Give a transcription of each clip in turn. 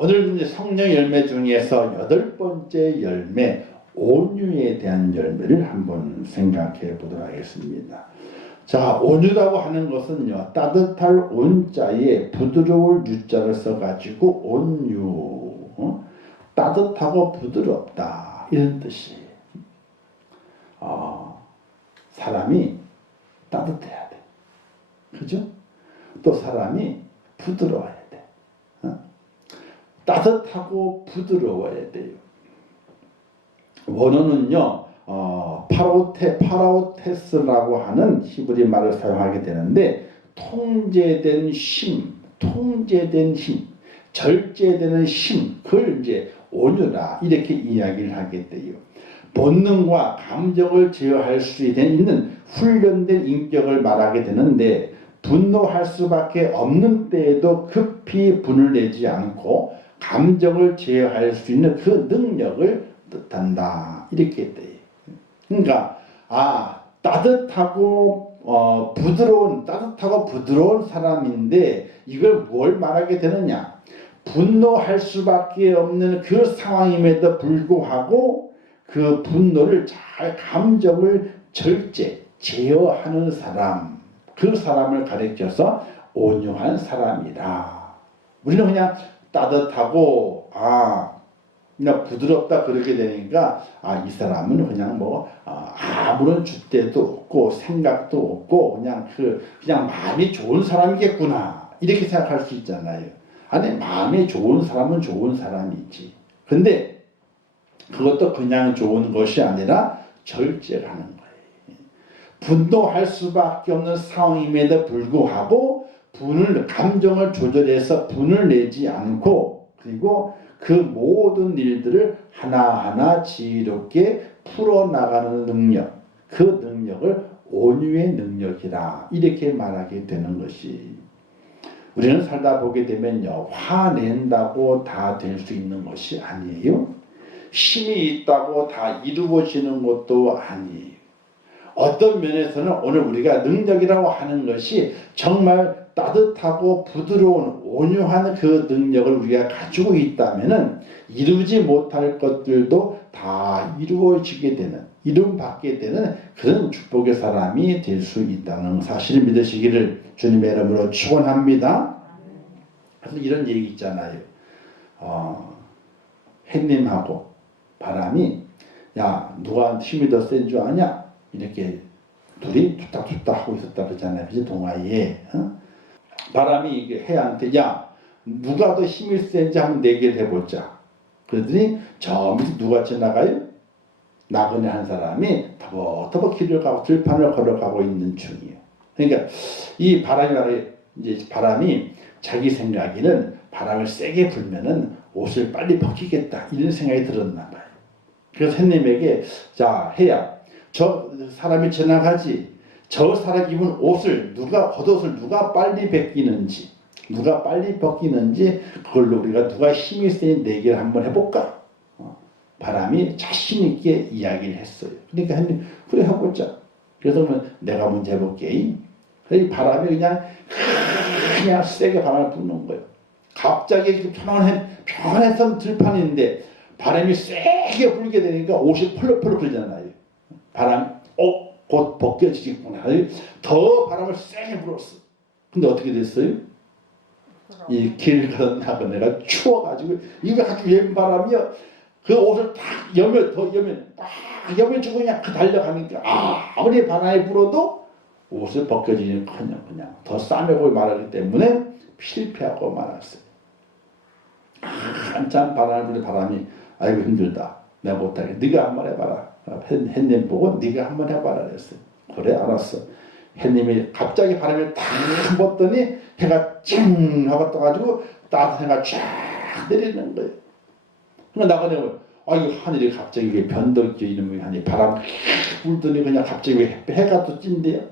오늘 이제 성령 열매 중에서 8번째 열매, 온유에 대한 열매를 한번 생각해 보도록 하겠습니다. 자, 온유라고 하는 것은요, 따뜻할 온자에 부드러울 유자를 써가지고 온유, 따뜻하고 부드럽다 이런 뜻이에요. 사람이 따뜻해야 돼. 그죠? 또 사람이 부드러워야 돼. 따뜻하고 부드러워야 돼요. 원어는요, 파라오테스라고 하는 히브리 말을 사용하게 되는데, 통제된 힘, 절제되는 힘, 그걸 이제 온유라 이렇게 이야기를 하게 돼요. 본능과 감정을 제어할 수 있는 훈련된 인격을 말하게 되는데, 분노할 수밖에 없는 때에도 급히 분을 내지 않고 감정을 제어할 수 있는 그 능력을 뜻한다 이렇게 돼요. 그러니까 따뜻하고 부드러운 사람인데, 이걸 뭘 말하게 되느냐? 분노할 수밖에 없는 그 상황임에도 불구하고 그 분노를 잘 감정을 제어하는 사람, 그 사람을 가리켜서 온유한 사람이다. 우리는 그냥 따뜻하고 그냥 부드럽다 그렇게 되니까 이 사람은 그냥 아무런 줏대도 없고 생각도 없고 그냥 마음이 좋은 사람이겠구나 이렇게 생각할 수 있잖아요. 아니, 마음이 좋은 사람은 좋은 사람이지. 근데 그것도 그냥 좋은 것이 아니라 절제하는 거예요. 분노할 수밖에 없는 상황임에도 불구하고 감정을 조절해서 분을 내지 않고, 그리고 그 모든 일들을 하나하나 지혜롭게 풀어나가는 능력, 그 능력을 온유의 능력이라 이렇게 말하게 되는 것이, 우리는 살다 보게 되면요, 화낸다고 다 될 수 있는 것이 아니에요. 힘이 있다고 다 이루어지는 것도 아니에요. 어떤 면에서는 오늘 우리가 능력이라고 하는 것이 정말 따뜻하고 부드러운 온유한 그 능력을 우리가 가지고 있다면 이루지 못할 것들도 다 이루어지게 되는, 이름받게 되는 그런 축복의 사람이 될 수 있다는 사실을 믿으시기를 주님의 이름으로 축원합니다. 그래서 이런 얘기 있잖아요. 햇님하고 바람이, 야, 누가 힘이 더 센 줄 아냐? 이렇게 둘이 툭닥툭닥 하고 있었다 그러잖아요. 그치? 동아리에. 바람이 이게 해한테, 야, 누가 더 힘이 센지 한번 내기를 해보자. 그러더니 저 밑에 누가 지나가요? 나그네 한 사람이 터벅터벅 길을 가고 들판을 걸어가고 있는 중이에요. 그러니까 이 바람이 자기 생각에는 바람을 세게 불면은 옷을 빨리 벗기겠다 이런 생각이 들었나 봐요. 그래서 햇님에게, 자, 해야 저 사람이 지나가지, 저 사람 입은 겉옷을 누가 빨리 벗기는지 그걸로 우리가 누가 힘이 세니 내기를 한번 해볼까? 바람이 자신 있게 이야기를 했어요. 그러니까 햇님, 그래 해보자. 그래서 내가 먼저 해볼게. 그래서 바람이 그냥 세게 바람을 부는 거예요. 갑자기 편안했던 들판인데 바람이 세게 불게 되니까 옷이 펄럭펄럭 그러잖아요. 바람이 곧 벗겨지겠구나. 더 바람을 세게 불었어. 근데 어떻게 됐어요? 이 길 가던 나그네가 추워가지고 이거 아주 예민 바람이요. 그 옷을 딱 여며주고 그냥 달려가니까 아무리 바람이 불어도 옷을 벗겨지는 그냥 더 싸매고 말하기 때문에 실패하고 말았어요. 한참 바람을 부는 바람이, 아이고 힘들다. 내가 못하게. 네가 한번 해봐라. 햇님 보고 네가 한번 해봐라 그랬어요. 그래, 알았어. 햇님이 갑자기 바람을 탁 불었더니 해가 찡 하고 떠가지고 따뜻한 해가 쫙 내리는 거예요. 그러니까 나가내고, 이거 하늘이 갑자기 왜 변덕져 있는 모양이, 바람 불더니 그냥 갑자기 왜 해가 또 찐대요.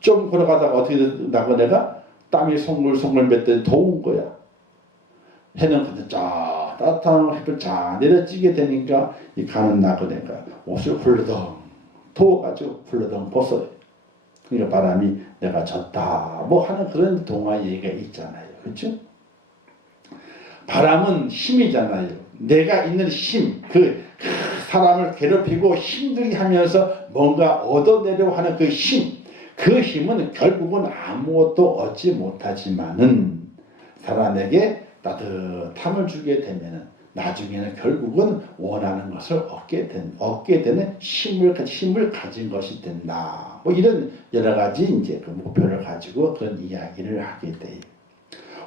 좀 걸어가다가 어떻게 나가내가 땀이 송글송글 맺더니 더운 거야. 해는 근데 쫙 따뜻한 햇볕 쫙 내려지게 되니까 이 가는 나그네가 옷을 훌러덩 더워가지고 훌러덩 벗어요. 그러니까 바람이 내가 졌다 하는 그런 동화 얘기가 있잖아요. 그렇죠? 바람은 힘이잖아요. 내가 있는 힘, 그 사람을 괴롭히고 힘들게 하면서 뭔가 얻어내려고 하는 그 힘, 그 힘은 결국은 아무것도 얻지 못하지만은 사람에게 따뜻함을 주게 되면은 나중에는 결국은 원하는 것을 얻게 되는 힘을 가진 것이 된다. 뭐 이런 여러 가지 이제 그 목표를 가지고 그런 이야기를 하게 돼요.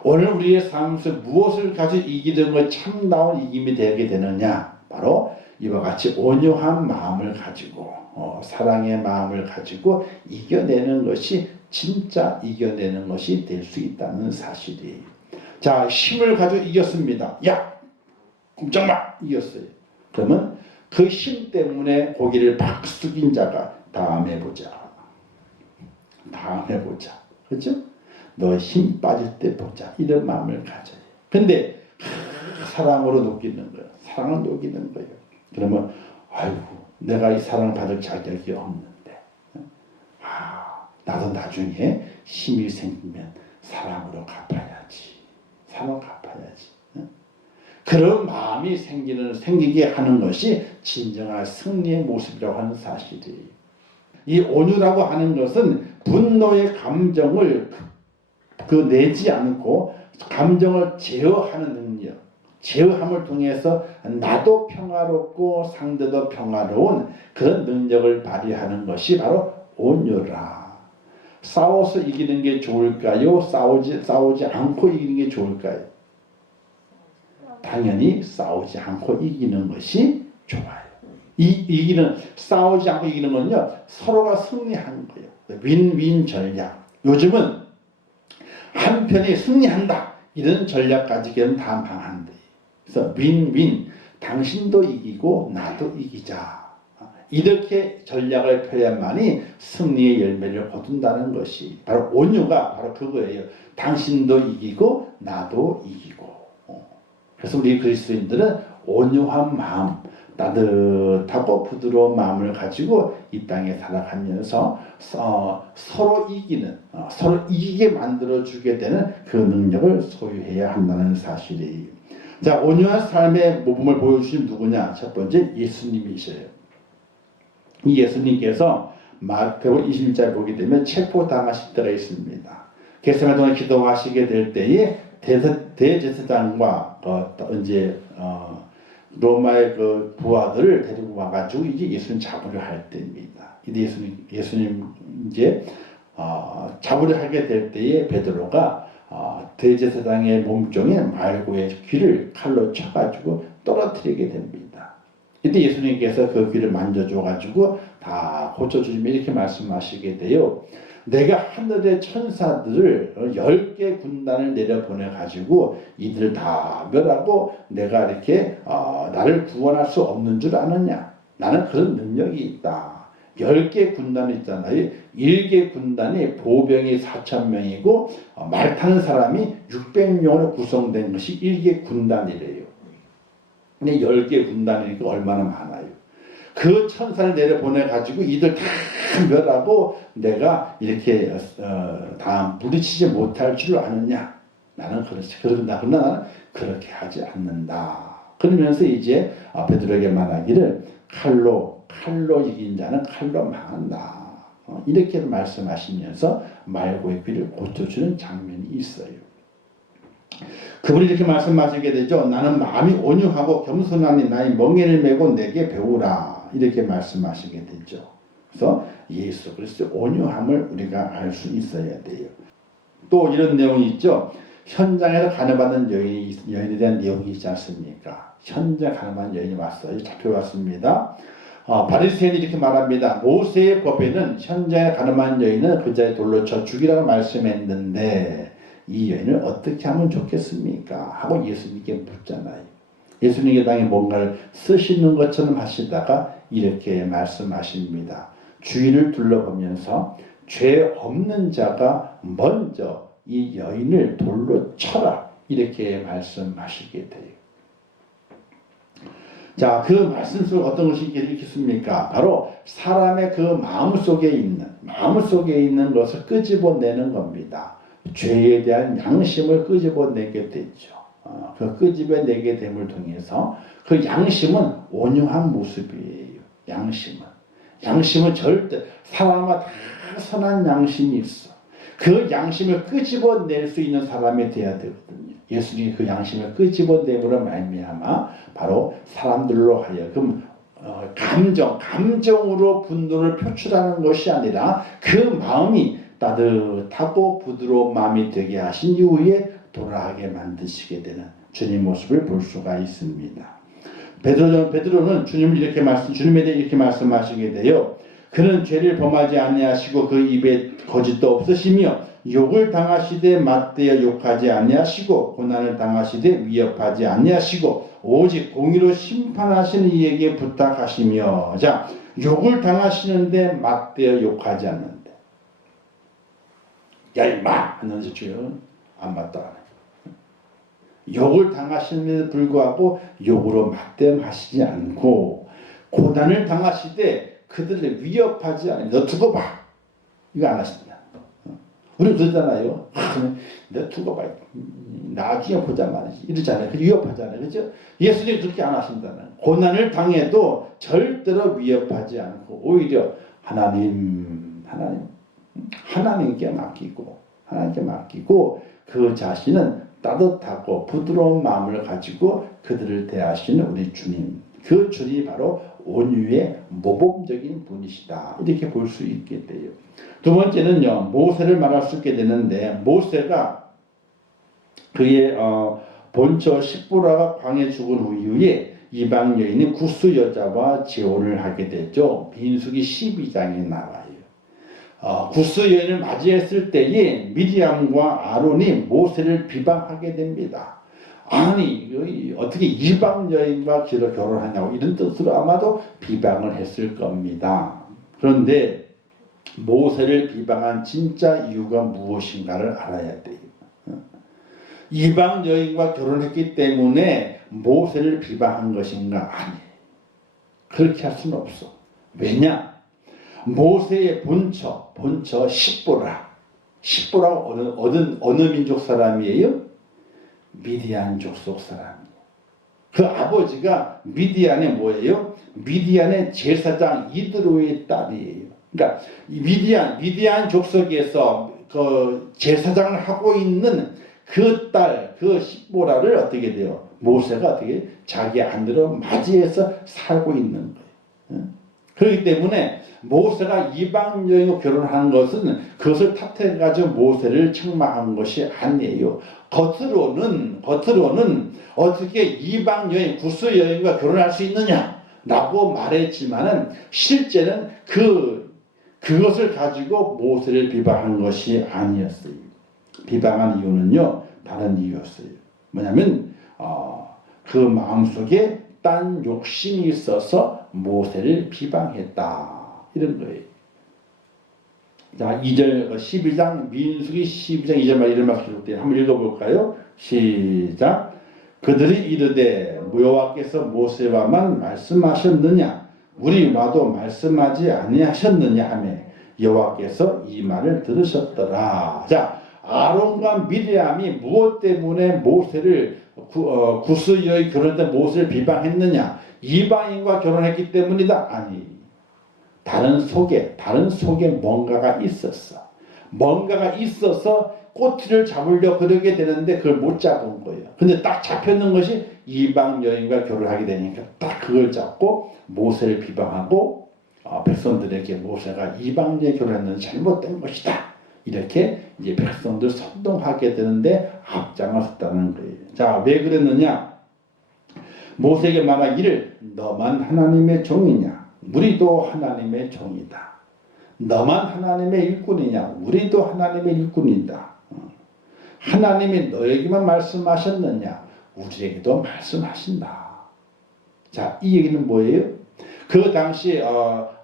오늘 우리의 삶에서 무엇을 가지고 이기는 것 참다운 이김이 되게 되느냐? 바로 이와 같이 온유한 마음을 가지고 사랑의 마음을 가지고 이겨내는 것이 진짜 이겨내는 것이 될 수 있다는 사실이에요. 자, 힘을 가지고 이겼습니다. 야, 꼼짝 마! 이겼어요. 그러면 그 힘 때문에 고개를 팍 숙인 자가 다음에 보자. 다음에 보자. 그렇죠? 너 힘 빠질 때 보자. 이런 마음을 가져요. 근데 사랑으로 녹이는 거예요. 사랑을 녹이는 거예요. 그러면 아이고 내가 이 사랑을 받을 자격이 없는데 나도 나중에 힘이 생기면 사랑으로 갚아야지. 사랑으로 갚아야지. 그런 마음이 생기게 하는 것이 진정한 승리의 모습이라고 하는 사실이에요. 이 온유라고 하는 것은 분노의 감정을 내지 않고 감정을 제어하는 능력, 제어함을 통해서 나도 평화롭고 상대도 평화로운 그런 능력을 발휘하는 것이 바로 온유라. 싸워서 이기는 게 좋을까요? 싸우지 않고 이기는 게 좋을까요? 당연히 싸우지 않고 이기는 것이 좋아요. 싸우지 않고 이기는 건요, 서로가 승리하는 거예요. 윈윈 전략. 요즘은 한편이 승리한다. 이런 전략까지 다 망한대. 그래서 윈윈. 당신도 이기고 나도 이기자. 이렇게 전략을 펴야만이 승리의 열매를 거둔다는 것이 바로 온유가 바로 그거예요. 당신도 이기고 나도 이기고. 그래서 우리 그리스도인들은 온유한 마음, 따뜻하고 부드러운 마음을 가지고 이 땅에 살아가면서 서로 이기게 만들어주게 되는 그 능력을 소유해야 한다는 사실이에요. 자, 온유한 삶의 모범을 보여주신 누구냐? 첫 번째 예수님이셔요. 이 예수님께서 마태복음 21장 보게 되면 체포당하실 때가 있습니다. 겟세마네 동안 기도하시게 될 때에 대제사장과 로마의 그 부하들을 데리고 와가지고 이제 예수님 잡으려 할 때입니다. 이제 예수님 이제 잡으려 하게 될 때에 베드로가 대제사장의 몸종에 말고의 귀를 칼로 쳐가지고 떨어뜨리게 됩니다. 이때 예수님께서 그 귀를 만져줘가지고 다 고쳐주시면 이렇게 말씀하시게 돼요. 내가 하늘의 천사들을 10개 군단을 내려보내가지고 이들을 다 멸하고 내가 이렇게 나를 구원할 수 없는 줄 아느냐. 나는 그런 능력이 있다. 10개 군단이 있잖아요. 1개 군단이 보병이 4,000명이고 말 타는 사람이 600명으로 구성된 것이 1개 군단이래요. 근데 10개 군단이니까 얼마나 많아요. 그 천사를 내려보내가지고 이들 다 멸하고 내가 이렇게 다 물리치지 못할 줄 아느냐. 나는 그러나 나는 그렇게 하지 않는다. 그러면서 이제 베드로에게 말하기를 칼로 이긴 자는 칼로 망한다. 이렇게 말씀하시면서 말고의 귀를 고쳐주는 장면이 있어요. 그분이 이렇게 말씀하시게 되죠. 나는 마음이 온유하고 겸손하니 나의 멍에를 메고 내게 배우라. 이렇게 말씀하시게 되죠. 그래서 예수 그리스도의 온유함을 우리가 알 수 있어야 돼요. 또 이런 내용이 있죠. 현장에서 간호받는 여인에 대한 내용이 있지 않습니까? 현장 간호받는 여인이 왔어요. 잡혀왔습니다. 바리새인이 이렇게 말합니다. 모세의 법에는 현장에 간호받는 여인은 그 자리에 돌로 쳐 죽이라고 말씀했는데 이 여인을 어떻게 하면 좋겠습니까? 하고 예수님께 묻잖아요. 예수님의 당에 뭔가를 쓰시는 것처럼 하시다가 이렇게 말씀하십니다. 주위를 둘러보면서 죄 없는 자가 먼저 이 여인을 돌로 쳐라. 이렇게 말씀하시게 돼요. 자, 그 말씀 속에 어떤 것이 있겠습니까? 바로 사람의 그 마음 속에 있는 것을 끄집어내는 겁니다. 죄에 대한 양심을 끄집어내게 되죠. 그 끄집어내게 됨을 통해서 그 양심은 온유한 모습이에요. 양심은 절대 사람마다 다 선한 양심이 있어. 그 양심을 끄집어낼 수 있는 사람이 돼야 되거든요. 예수님이 그 양심을 끄집어내므로 말미암아 바로 사람들로 하여금 감정으로 분노를 표출하는 것이 아니라 그 마음이 따뜻하고 부드러운 마음이 되게 하신 이후에 돌아가게 만드시게 되는 주님 모습을 볼 수가 있습니다. 베드로는 주님에 대해 이렇게 말씀하시게 돼요. 그는 죄를 범하지 아니하시고 그 입에 거짓도 없으시며 욕을 당하시되 맞대어 욕하지 아니하시고 고난을 당하시되 위협하지 아니하시고 오직 공의로 심판하시는 이에게 부탁하시며. 자, 욕을 당하시는데 맞대어 욕하지 않는데, 야 임마 하는 주요 안 맞다. 욕을 당하시는데도 불구하고 욕으로 맞대응하시지 않고 고난을 당하시되 그들을 위협하지 않아요. 너 두고 봐. 이거 안 하십니다. 우리 그러잖아요. 너 두고 봐. 나중에 보자 말이지. 이러잖아요. 위협하잖아요. 그렇죠? 예수님이 그렇게 안 하신다는. 고난을 당해도 절대로 위협하지 않고 오히려 하나님께 맡기고 그 자신은 따뜻하고 부드러운 마음을 가지고 그들을 대하시는 우리 주님. 그 주님이 바로 온유의 모범적인 분이시다. 이렇게 볼 수 있게 돼요. 두 번째는요. 모세를 말할 수 있게 되는데 모세가 그의 본처 십보라가 광해 죽은 이후에 이방 여인인 구스 여자와 재혼을 하게 되죠. 민수기 12장에 나와요. 구스 여인을 맞이했을 때에 미디암과 아론이 모세를 비방하게 됩니다. 아니 어떻게 이방 여인과 결혼하냐고 이런 뜻으로 아마도 비방을 했을 겁니다. 그런데 모세를 비방한 진짜 이유가 무엇인가를 알아야 돼요. 이방 여인과 결혼했기 때문에 모세를 비방한 것인가? 아니에요. 그렇게 할 수는 없어. 왜냐? 모세의 본처 십보라가 어느 민족 사람이에요? 미디안 족속 사람이에요. 그 아버지가 미디안의 뭐예요? 미디안의 제사장 이드로의 딸이에요. 그러니까 미디안 족속에서 그 제사장을 하고 있는 그 딸, 그 십보라를 어떻게 돼요? 모세가 어떻게 자기 아내로 맞이해서 살고 있는 거예요. 그렇기 때문에 모세가 이방 여인과 결혼한 것은 그것을 탓해가지고 모세를 책망한 것이 아니에요. 겉으로는 어떻게 이방 여인, 구스 여인과 결혼할 수 있느냐라고 말했지만은 실제는 그것을 가지고 모세를 비방한 것이 아니었어요. 비방한 이유는요, 다른 이유였어요. 뭐냐면 그 마음속에 딴 욕심이 있어서 모세를 비방했다. 이런 거예요. 자, 2절 12장 민수기 12장 2절 이런 말씀 기록되어 한번 읽어볼까요? 시작. 그들이 이르되 여호와께서 모세와만 말씀하셨느냐 우리와도 말씀하지 아니하셨느냐 하며 여호와께서 이 말을 들으셨더라. 자, 아론과 미리암이 무엇 때문에 모세를 구스 여인 결혼할 때 모세를 비방했느냐? 이방인과 결혼했기 때문이다? 아니. 다른 속에 뭔가가 있었어. 뭔가가 있어서 꼬투리를 잡으려 그러게 되는데 그걸 못 잡은 거예요. 근데 딱 잡혔는 것이 이방 여인과 결혼하게 되니까 딱 그걸 잡고 모세를 비방하고 백성들에게 모세가 이방 여인 결혼했는데 잘못된 것이다. 이렇게 이제 백성들 선동하게 되는데 앞장을 섰다는 거예요. 자, 왜 그랬느냐? 모세에게 말하기를 너만 하나님의 종이냐? 우리도 하나님의 종이다. 너만 하나님의 일꾼이냐? 우리도 하나님의 일꾼이다. 하나님이 너에게만 말씀하셨느냐? 우리에게도 말씀하신다. 자, 이 얘기는 뭐예요? 그 당시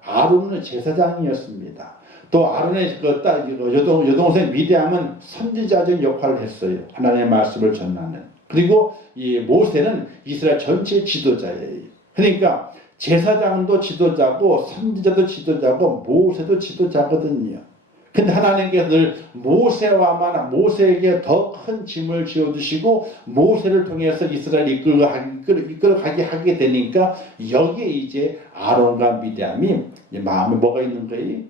아론은 제사장이었습니다. 또 아론의 그 딸 여동생 미디암은 선지자적인 역할을 했어요. 하나님의 말씀을 전하는. 그리고 이 모세는 이스라엘 전체 지도자예요. 그러니까 제사장도 지도자고 선지자도 지도자고 모세도 지도자거든요. 근데 하나님께서 늘 모세에게 더 큰 짐을 지어주시고 모세를 통해서 이스라엘을 이끌어가게 하게 되니까 여기에 이제 아론과 미디암이 마음에 뭐가 있는 거예요?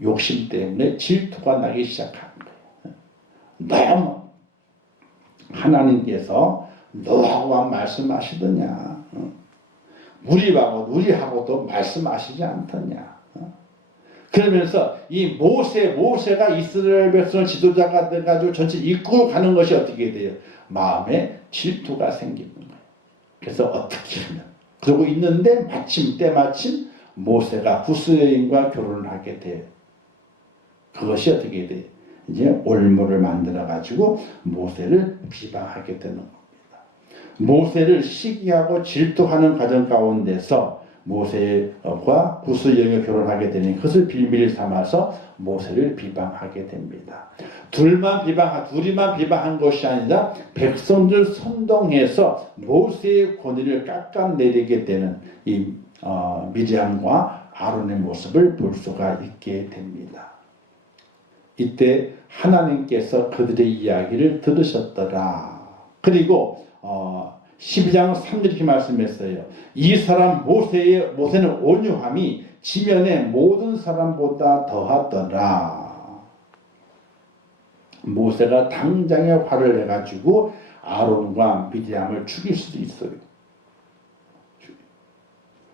욕심 때문에 질투가 나기 시작하는 거예요. 너무 하나님께서 너하고만 말씀하시더냐? 우리하고도 말씀하시지 않더냐? 그러면서 이 모세가 이스라엘 백성을 지도자가 돼가지고 전체 이끌고 가는 것이 어떻게 돼요? 마음에 질투가 생기는 거예요. 그래서 어떻게 하면 그러고 있는데 때마침 모세가 구스 여인과 결혼을 하게 돼요. 그것이 어떻게 돼요? 이제 올무를 만들어 가지고 모세를 비방하게 되는 겁니다. 모세를 시기하고 질투하는 과정 가운데서 모세와 구스 여인과 결혼하게 되니 그것을 빌미를 삼아서 모세를 비방하게 됩니다. 둘이만 비방한 것이 아니라 백성들 선동해서 모세의 권위를 깎아내리게 되는 이 미디암과 아론의 모습을 볼 수가 있게 됩니다. 이때 하나님께서 그들의 이야기를 들으셨더라. 그리고 12장 3절 이렇게 말씀했어요. 이 사람 모세는 온유함이 지면의 모든 사람보다 더하더라. 모세가 당장에 화를 내가지고 아론과 미디암을 죽일 수도 있어요.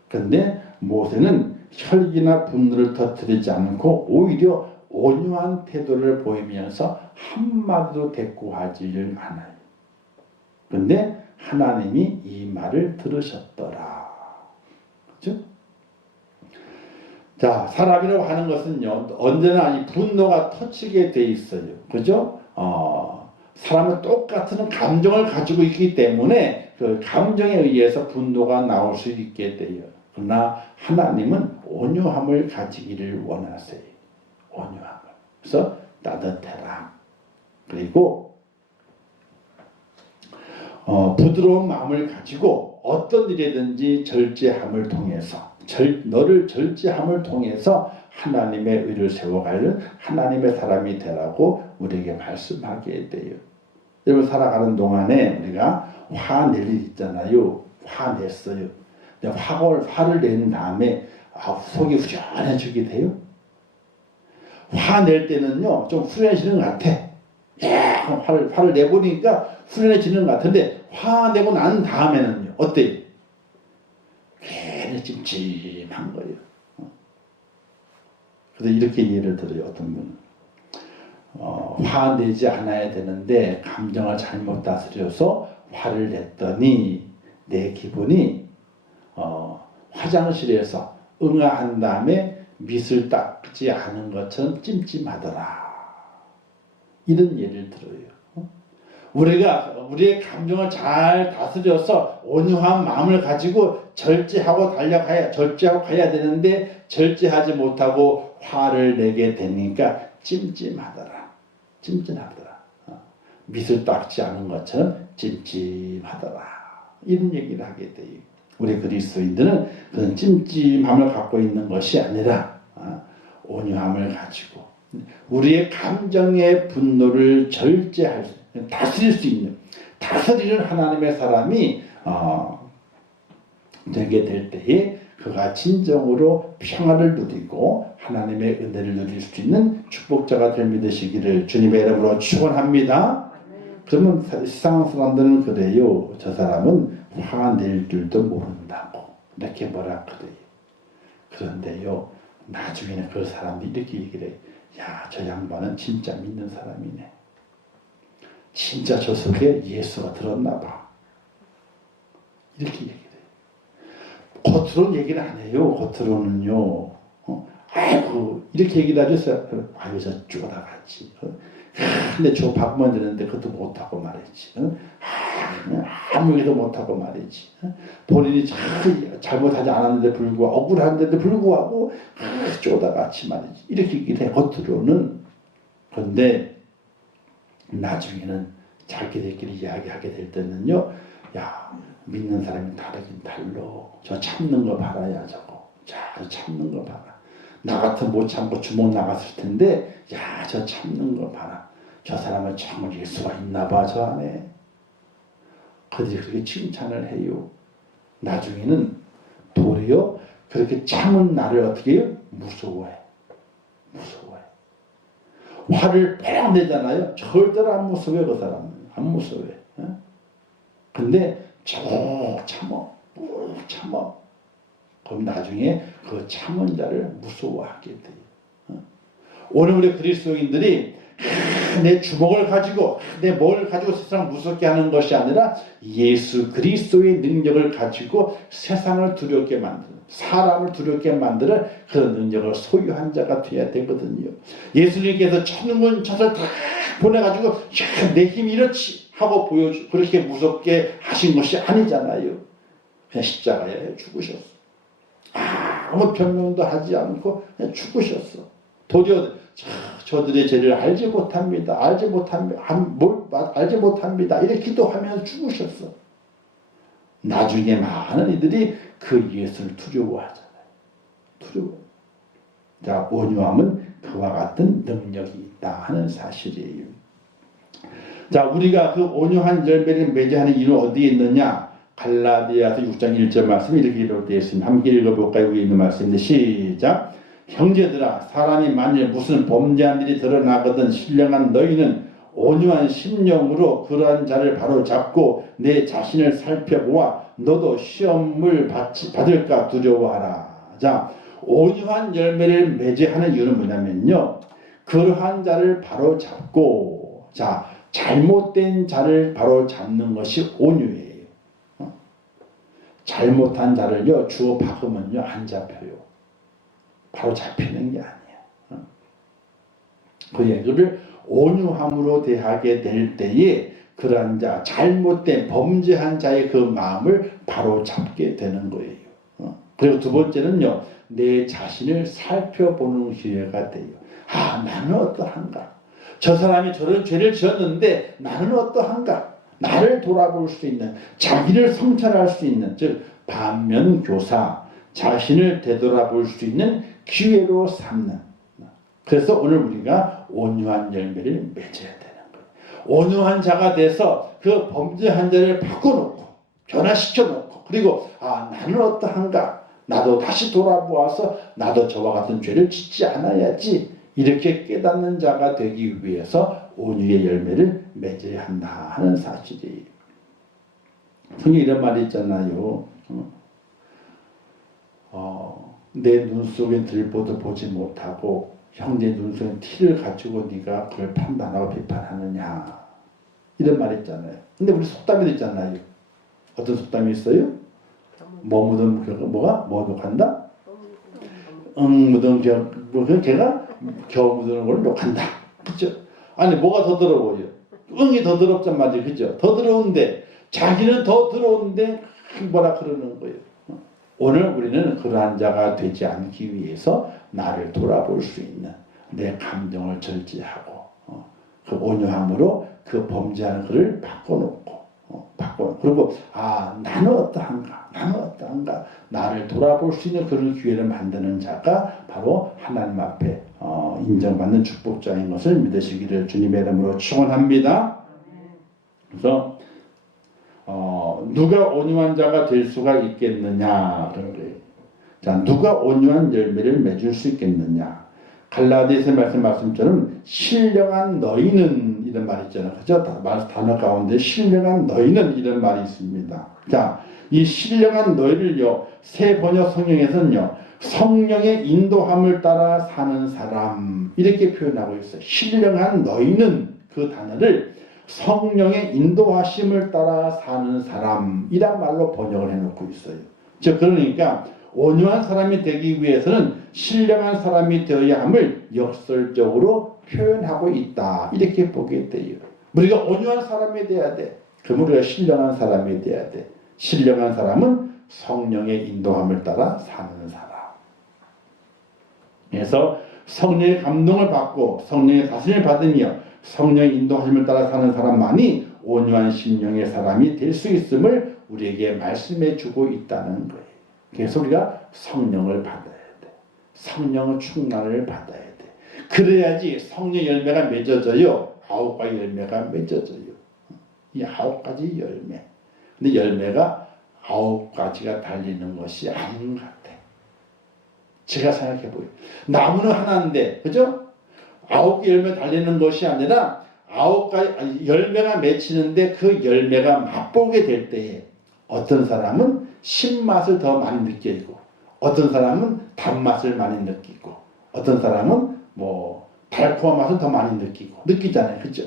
그런데 모세는 혈기나 분노를 터뜨리지 않고 오히려 온유한 태도를 보이면서 한마디도 대꾸하지를 않아요. 그런데 하나님이 이 말을 들으셨더라. 그렇죠? 자, 사람이라고 하는 것은요, 언제나 이 분노가 터치게 돼 있어요. 그죠? 사람은 똑같은 감정을 가지고 있기 때문에 그 감정에 의해서 분노가 나올 수 있게 돼요. 그러나 하나님은 온유함을 가지기를 원하세요. 온유함을. 그래서 따뜻해라. 그리고 부드러운 마음을 가지고 어떤 일이든지 절제함을 통해서 너를 절제함을 통해서 하나님의 의를 세워가는 하나님의 사람이 되라고 우리에게 말씀하게 돼요. 여러분 살아가는 동안에 우리가 화낼 일 있잖아요. 화냈어요. 화를 낸 다음에 속이 후련해지게 돼요. 화낼 때는요 좀 후련해지는 것 같아. 화를 내보니까 후련해지는 것 같은데 화내고 난 다음에는요 어때요? 괜히 찜찜한 거예요. 그래서 이렇게 예를 들어요. 어떤 분은 화내지 않아야 되는데 감정을 잘못 다스려서 화를 냈더니 내 기분이 화장실에서 응아한 다음에 밑을 닦지 않은 것처럼 찜찜하더라. 이런 예를 들어요. 우리의 감정을 잘 다스려서 온유한 마음을 가지고 절제하고 가야 되는데 절제하지 못하고 화를 내게 되니까 찜찜하더라. 밑을 닦지 않은 것처럼 찜찜하더라. 이런 얘기를 하게 돼요. 우리 그리스도인들은 그런 찜찜함을 갖고 있는 것이 아니라 온유함을 가지고 우리의 감정의 분노를 다스릴 수 있는 다스리는 하나님의 사람이 되게 될 때에 그가 진정으로 평화를 누리고 하나님의 은혜를 누릴 수 있는 축복자가 될 믿으시기를 주님의 이름으로 축원합니다. 그러면 세상 사람들은 그래요. 저 사람은 화낼 줄도 모른다고 이렇게 뭐라 그래요. 그런데요 나중에는 그 사람이 이렇게 얘기를 해요. 야, 저 양반은 진짜 믿는 사람이네. 진짜 저 속에 예수가 들었나 봐. 이렇게 얘기를 해요. 겉으로는 얘기를 안 해요. 겉으로는요. 아이고 이렇게 얘기를 하죠. 아유 저 쪼다같이. 근데 저 밥만 드는데 그것도 못하고 말이지. 아무 얘기도 못하고 말이지. 본인이 잘못하지 않았는데 불구하고 억울한데도 불구하고 쪼다같이 말이지. 이렇게 얘기를 해. 겉으로는. 그런데 나중에는 자기들끼리 이야기하게 될 때는요. 야 믿는 사람이 다르긴 달러. 저 참는 거 봐라야 저거. 자, 저 참는 거 봐라. 나 같은 못 참고 주먹 나갔을 텐데 야, 저 참는 거 봐라. 저 사람은 정말 예수가 있나 봐, 저 안에. 그들이 그렇게 칭찬을 해요. 나중에는 도리어 그렇게 참은 나를 어떻게 해요? 무서워해. 무서워해. 화를 팍 내잖아요. 절대로 안 무서워해, 그 사람은. 안 무서워해. 근데 쭉 참어. 꾹 참어. 그럼 나중에 그 참은 자를 무서워하게 돼요. 오늘 우리 그리스도인들이 내 주먹을 가지고 내 뭘 가지고 세상을 무섭게 하는 것이 아니라 예수 그리스도의 능력을 가지고 세상을 두렵게 만드는, 사람을 두렵게 만드는 그런 능력을 소유한 자가 되어야 되거든요. 예수님께서 천군 천사를 다 보내가지고 야, 내 힘이 이렇지 하고 보여주, 그렇게 무섭게 하신 것이 아니잖아요. 그냥 십자가에 죽으셨어. 아무 변명도 하지 않고 그냥 죽으셨어. 도리어 저들의 죄를 알지 못합니다. 알지 못합니다. 이렇게 기도하면서 죽으셨어. 나중에 많은 이들이 그 예수를 두려워하잖아요. 두려워. 자, 온유함은 그와 같은 능력이 있다 하는 사실이에요. 자, 우리가 그 온유한 열매를 맺어하는 이유는 어디에 있느냐? 갈라디아서 6장 1절 말씀이 이렇게 기록되어 있습니다. 함께 읽어볼까요? 여기 있는 말씀인데 시작. 형제들아, 사람이 만일 무슨 범죄한 일이 드러나거든 신령한 너희는 온유한 심령으로 그러한 자를 바로 잡고 내 자신을 살펴보아 너도 시험을 받을까 두려워하라. 자, 온유한 열매를 맺어야 하는 이유는 뭐냐면요, 그러한 자를 바로 잡고, 자, 잘못된 자를 바로 잡는 것이 온유예요. 잘못한 자를요 주워 박으면요 안 잡혀요. 바로 잡히는 게 아니야. 그 얘기를 온유함으로 대하게 될 때에 그러한 자, 잘못된 범죄한 자의 그 마음을 바로 잡게 되는 거예요. 그리고 두 번째는요, 내 자신을 살펴보는 기회가 돼요. 아, 나는 어떠한가? 저 사람이 저런 죄를 지었는데 나는 어떠한가? 나를 돌아볼 수 있는, 자기를 성찰할 수 있는, 즉 반면교사, 자신을 되돌아볼 수 있는 기회로 삼는. 그래서 오늘 우리가 온유한 열매를 맺어야 되는 거예요. 온유한 자가 돼서 그 범죄한 자를 바꿔놓고 변화시켜놓고, 그리고 아, 나는 어떠한가? 나도 다시 돌아보아서 나도 저와 같은 죄를 짓지 않아야지, 이렇게 깨닫는 자가 되기 위해서 온유의 열매를 맺어야 한다 하는 사실이에요. 성경에 이런 말이 있잖아요. 내 눈 속에 들보도 보지 못하고 형제 눈 속에 티를 가지고 네가 그걸 판단하고 비판하느냐, 이런 말이 있잖아요. 근데 우리 속담에도 있잖아요. 어떤 속담이 있어요? 뭐 묻은 뭐가 뭐 욕한다? 묻은 걔가 겨우 묻은 걸 욕한다. 그죠? 아니 뭐가 더 더러워요? 응이 더 더럽단 말이에요. 그죠? 더 더러운데 자기는 더 더러운데 뭐라 그러는 거예요. 오늘 우리는 그러한 자가 되지 않기 위해서 나를 돌아볼 수 있는, 내 감정을 절제하고 그 온유함으로 그 범죄하는 그를 바꿔놓고 그리고 아, 나는 어떠한가? 나는 어떠한가? 나를 돌아볼 수 있는 그런 기회를 만드는 자가 바로 하나님 앞에 인정받는 축복자인 것을 믿으시기를 주님의 이름으로 축원합니다. 그래서 누가 온유한 자가 될 수가 있겠느냐 그런 거예요. 자, 누가 온유한 열매를 맺을 수 있겠느냐? 갈라디아서 말씀처럼 신령한 너희는 이런 말이 있잖아요. 그죠? 단어 가운데 신령한 너희는 이런 말이 있습니다. 자, 이 신령한 너희를요, 새 번역 성경에서는요, 성령의 인도함을 따라 사는 사람, 이렇게 표현하고 있어요. 신령한 너희는 그 단어를 성령의 인도하심을 따라 사는 사람이란 말로 번역을 해놓고 있어요. 즉 그러니까 온유한 사람이 되기 위해서는 신령한 사람이 되어야 함을 역설적으로 표현하고 있다, 이렇게 보게 돼요. 우리가 온유한 사람이 돼야 돼. 그럼 우리가 신령한 사람이 돼야 돼. 신령한 사람은 성령의 인도함을 따라 사는 사람. 그래서 성령의 감동을 받고 성령의 사신을 받으며 성령의 인도하심을 따라 사는 사람만이 온유한 심령의 사람이 될 수 있음을 우리에게 말씀해 주고 있다는 거예요. 그래서 우리가 성령을 받아야 돼. 성령 충만을 받아야 돼. 그래야지 성령 열매가 맺어져요. 9가지 열매가 맺어져요. 이 9가지 열매. 근데 열매가 9가지가 달리는 것이 아닌 것 같아. 제가 생각해보요. 나무는 하나인데, 그죠? 9개 열매 달리는 것이 아니라 9가지 열매가 맺히는데 그 열매가 맛보게 될 때에 어떤 사람은 신맛을 더 많이 느끼고, 어떤 사람은 단맛을 많이 느끼고, 어떤 사람은 뭐 달콤한 맛을 더 많이 느끼잖아요. 그죠?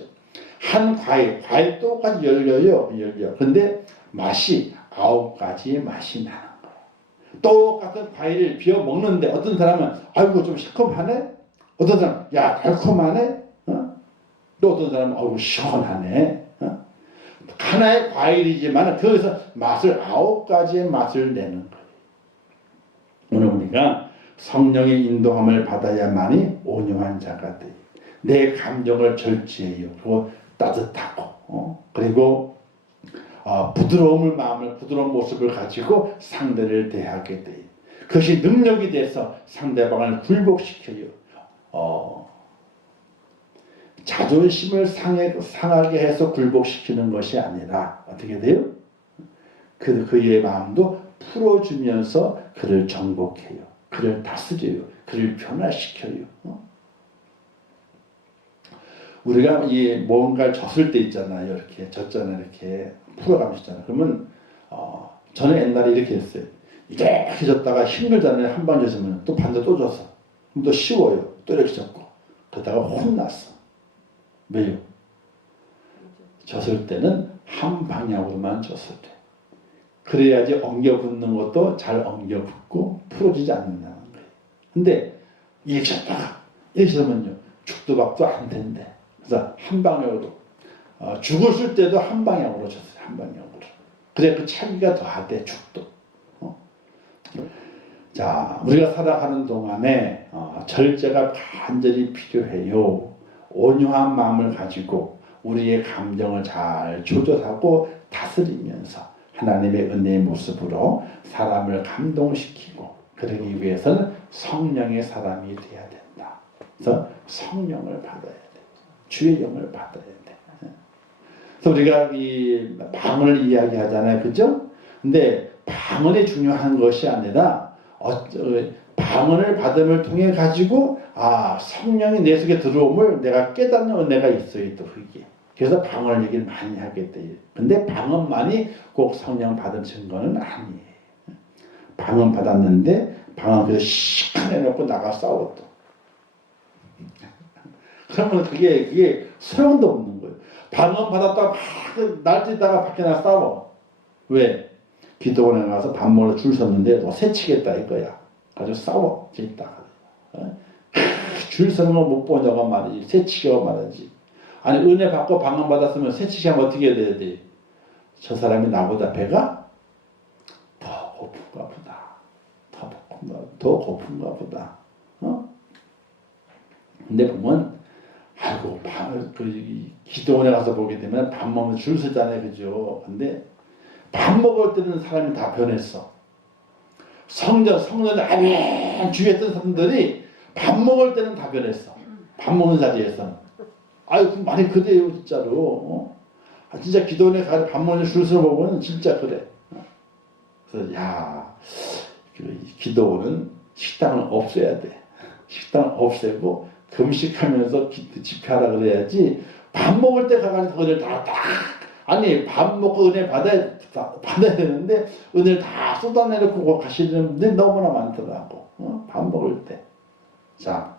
한 과일 똑같이 열려. 근데 맛이 9가지의 맛이 나는 거예요. 똑같은 과일을 비워 먹는데 어떤 사람은 아이고 좀 시큼하네. 어떤 사람은 야 달콤하네. 또 어떤 사람은 아이고 시원하네. 하나의 과일이지만 거기서 맛을 9가지의 맛을 내는 거예요. 오늘 우리가 성령의 인도함을 받아야만이 온유한 자가 돼요. 내 감정을 절제해요. 그리고 따뜻하고 그리고 부드러운 모습을 가지고 상대를 대하게 돼요. 그것이 능력이 돼서 상대방을 굴복시켜요. 자존심을 상하게 해서 굴복시키는 것이 아니라 어떻게 돼요? 그의 마음도 풀어주면서 그를 정복해요. 그를 다스려요. 그를 변화시켜요. 우리가 이 뭔가를 졌을 때 있잖아요. 이렇게 졌잖아요. 이렇게 풀어가면서 있잖아요. 그러면 저는 옛날에 이렇게 했어요. 이렇게 졌다가 힘들잖아요. 한 번 졌으면 또 반대 또 졌어. 그럼 또 쉬워요. 또 이렇게 졌고 그러다가 혼났어. 왜요? 졌을 때는 한 방향으로만 졌을 때. 그래야지 엉겨붙는 것도 잘 엉겨붙고 풀어지지 않는다는 거예요. 근데 이렇게 졌다가 이렇게 졌으면요. 죽도 밥도 안 된대. 그래서 한 방향으로 죽었을 때도 한 방향으로 졌어요. 한 방향으로. 그래 그 차기가 더하대 죽도. 자 우리가 살아가는 동안에 절제가 간절히 필요해요. 온유한 마음을 가지고 우리의 감정을 잘 조절하고 다스리면서 하나님의 은혜의 모습으로 사람을 감동시키고 그러기 위해서는 성령의 사람이 되어야 된다. 그래서 성령을 받아야 돼. 주의 영을 받아야 돼. 그래서 우리가 이 방언을 이야기하잖아요. 그죠? 근데 방언이 중요한 것이 아니라 방언을 받음을 통해 가지고 성령이 내 속에 들어옴을 내가 깨닫는 은혜가 있어요. 또 그게. 그래서 방언을 얘기를 많이 하게 돼요. 근데 방언만이 꼭 성령 받은 증거는 아니에요. 방언 받았는데 방언 그래서 시큰해 놓고 나가 싸워 또. 그러면 그게 소용도 없는 거예요. 방언 받았다가 막 날뛰다가 밖에 나가 싸워. 왜? 기도원에 가서 밥 먹으러 줄 섰는데 너 새치겠다 이거야. 아주 싸워. 있다가. 줄 서는 거 못 보냐고 말이지. 새치기하고 말이지. 아니 은혜 받고 방언 받았으면 새치기 하면 어떻게 해야 돼? 저 사람이 나보다 배가 더 고픈가 보다. 더 고픈가 보다. 근데 보면 아이고 기도원에 가서 보게 되면 밥 먹는 줄 서잖아요. 그죠? 근데 밥 먹을 때는 사람이 다 변했어. 성전 아멘 주에 있던 사람들이 밥 먹을 때는 다 변했어. 밥 먹는 자리에서는. 아유 많이 그래요 진짜로. 진짜 기도원에 가서 밥 먹는 줄 서서 보면 진짜 그래. 그래서 기도원은 식당을 없애야 돼. 식당을 없애고 금식하면서 집회하라 그래야지. 밥 먹을 때 가가지고 은혜를 아니 밥 먹고 은혜 받아야 되는데 은혜를 다 쏟아내놓고 가시는 분들이 너무나 많더라고. 밥 먹을 때. 자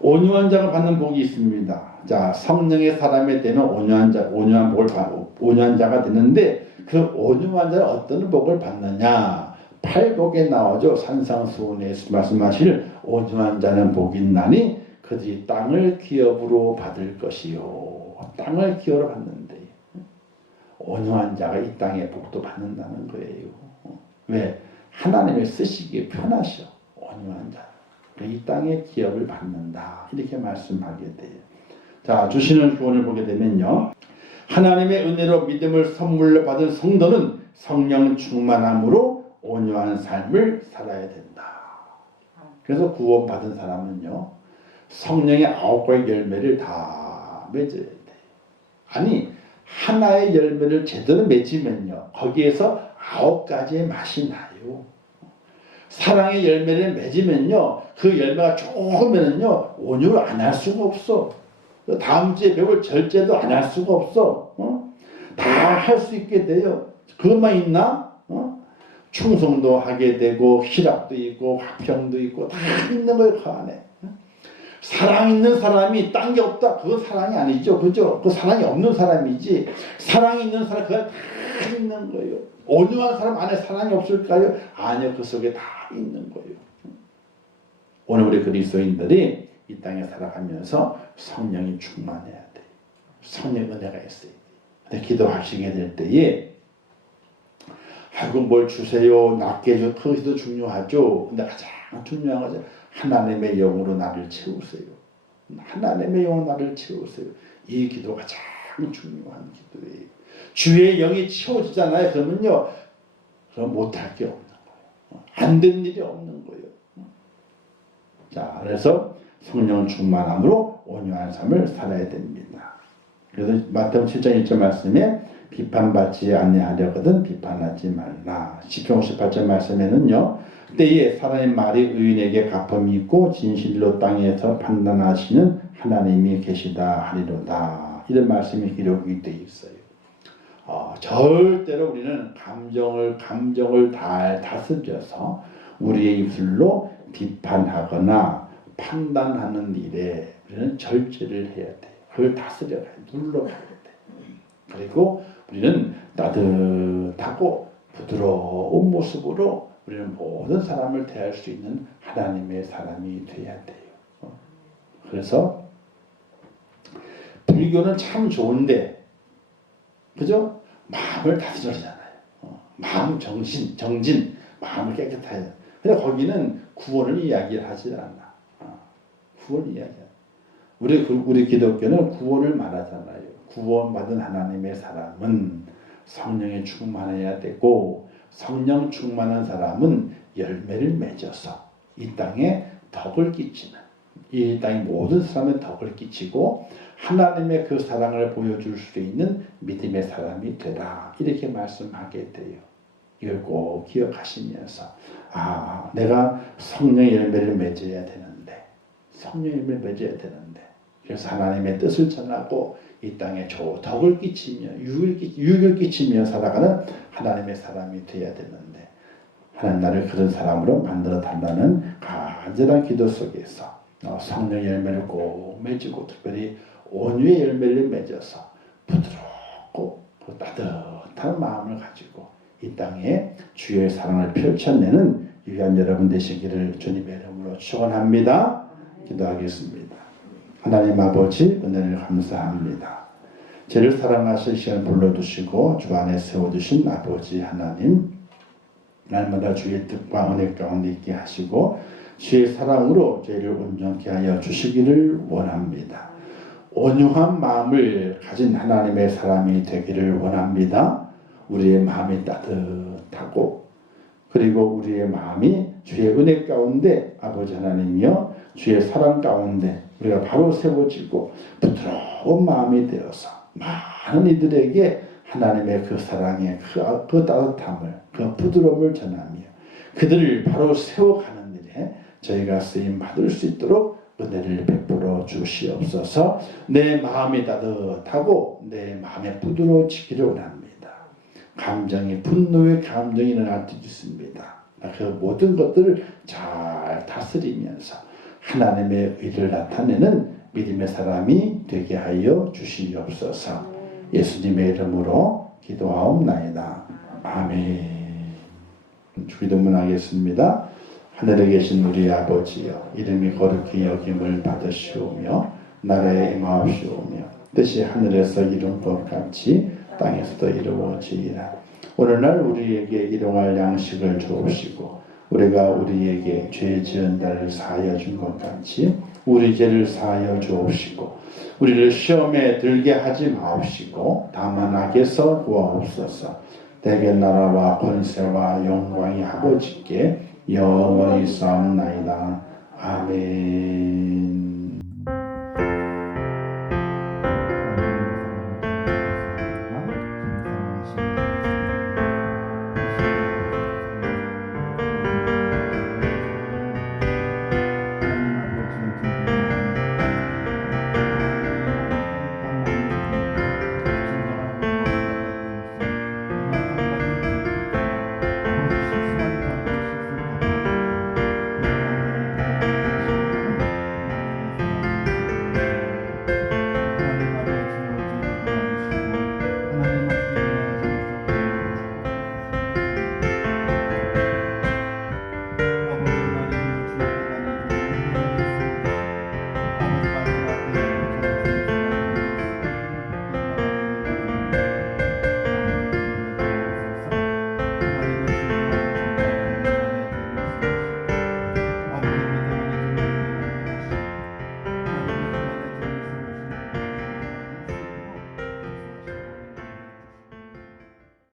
온유한 자가 받는 복이 있습니다. 자 성령의 사람이 되면 온유한 자가 되는데 그 온유한 자는 어떤 복을 받느냐? 팔복에 나오죠. 산상수훈에서 말씀하실 온유한 자는 복이 있나니 그들이 땅을 기업으로 받을 것이요. 땅을 기업으로 받는데 온유한 자가 이 땅의 복도 받는다는 거예요. 왜? 하나님이 쓰시기에 편하셔. 온유한 자. 이 땅의 기업을 받는다. 이렇게 말씀하게 돼요. 자, 주시는 교훈을 보게 되면요. 하나님의 은혜로 믿음을 선물로 받은 성도는 성령 충만함으로 온유한 삶을 살아야 된다. 그래서 구원받은 사람은요, 성령의 9가지 열매를 다 맺어야 돼. 아니, 하나의 열매를 제대로 맺으면요, 거기에서 9가지의 맛이 나요. 사랑의 열매를 맺으면요, 그 열매가 조금면은요, 온유를 안 할 수가 없어. 다음 주에 배울 절제도 안 할 수가 없어. 다 할 수 있게 돼요. 그것만 있나? 충성도 하게 되고, 희락도 있고, 화평도 있고, 다 있는 거예요, 그 안에. 사랑 있는 사람이 딴 게 없다. 그건 사랑이 아니죠. 그죠? 그 사랑이 없는 사람이지. 사랑이 있는 사람, 그건 다 있는 거예요. 온유한 사람 안에 사랑이 없을까요? 아니요. 그 속에 다 있는 거예요. 오늘 우리 그리스도인들이 이 땅에 살아가면서 성령이 충만해야 돼. 성령 은혜가 있어야 돼. 근데 기도하시게 될 때에 아이고 뭘 주세요. 낫게 해줘. 그것도 중요하죠. 근데 가장 중요한 것은 하나님의 영으로 나를 채우세요. 하나님의 영으로 나를 채우세요. 이 기도가 가장 중요한 기도예요. 주의 영이 채워지잖아요. 그러면요, 그럼 못할 게 없는 거예요. 안 된 일이 없는 거예요. 자, 그래서 성령 충만함으로 온유한 삶을 살아야 됩니다. 그래서 마태복음 7장 1절 말씀에 비판받지 아니하려거든 비판하지 말라. 시편 58절 말씀에는요, 때에 사람의 말이 의인에게 갚음이 있고 진실로 땅에서 판단하시는 하나님이 계시다 하리로다. 이런 말씀이 기록이 되어 있어요. 절대로 우리는 감정을 다 다스려서 우리의 입술로 비판하거나 판단하는 일에 우리는 절제를 해야 돼. 그걸 다스려야 돼. 눌러가야 돼. 그리고 우리는 따뜻하고 부드러운 모습으로 우리는 모든 사람을 대할 수 있는 하나님의 사람이 돼야 돼요. 그래서 불교는 참 좋은데, 그죠? 마음을 다스려잖아요. 마음 정진, 마음을 깨끗하게. 근데 거기는 구원을 이야기를 하지 않아. 구원 이야기. 우리 기독교는 구원을 말하잖아요. 구원받은 하나님의 사람은 성령에 충만해야 되고, 성령 충만한 사람은 열매를 맺어서 이 땅에 덕을 끼치는, 이 땅의 모든 사람의 덕을 끼치고 하나님의 그 사랑을 보여줄 수 있는 믿음의 사람이 되라. 이렇게 말씀하게 돼요. 이걸 꼭 기억하시면서 내가 성령의 열매를 맺어야 되는데, 성령의 열매를 맺어야 되는데, 그래서 하나님의 뜻을 전하고 이 땅에 덕을 끼치며 유익을 끼치며 살아가는 하나님의 사람이 되어야 되는데, 하나님 나를 그런 사람으로 만들어 달라는 간절한 기도 속에서 성령의 열매를 꼭 맺고, 특별히 온유의 열매를 맺어서 부드럽고 따뜻한 마음을 가지고 이 땅에 주의 사랑을 펼쳐내는 귀한 여러분 되시기를 주님의 이름으로 축원합니다. 기도하겠습니다. 하나님 아버지, 은혜를 감사합니다. 저를 사랑하실 시간 불러주시고 주 안에 세워주신 아버지 하나님, 날마다 주의 뜻과 은혜 가운데 있게 하시고 주의 사랑으로 저희를 온전케 하여 주시기를 원합니다. 온유한 마음을 가진 하나님의 사람이 되기를 원합니다. 우리의 마음이 따뜻하고, 그리고 우리의 마음이 주의 은혜 가운데 아버지 하나님이여 주의 사랑 가운데 우리가 바로 세워지고 부드러운 마음이 되어서 많은 이들에게 하나님의 그 사랑의 그 따뜻함을, 그 부드러움을 전하며 그들을 바로 세워가는 일에 저희가 쓰임 받을 수 있도록 은혜를 베풀어 주시옵소서. 내 마음이 따뜻하고 내 마음에 부드러워지기를 원합니다. 분노의 감정이 일어날 수 있습니다. 그 모든 것들을 잘 다스리면서 하나님의 의를 나타내는 믿음의 사람이 되게 하여 주시옵소서. 예수님의 이름으로 기도하옵나이다. 아멘. 기도문 하겠습니다. 하늘에 계신 우리 아버지여, 이름이 거룩히 여김을 받으시오며 나라에 임하옵시오며 뜻이 하늘에서 이룬 것 같이 땅에서도 이루어지이라. 오늘날 우리에게 일용할 양식을 주옵시고 우리가 우리에게 죄 지은 자를 사하여 준 것 같이 우리 죄를 사하여 주옵시고 우리를 시험에 들게 하지 마옵시고 다만 악에서 구하옵소서. 대개 나라와 권세와 영광이 아버지께 영원히 싸움나이다. 아멘.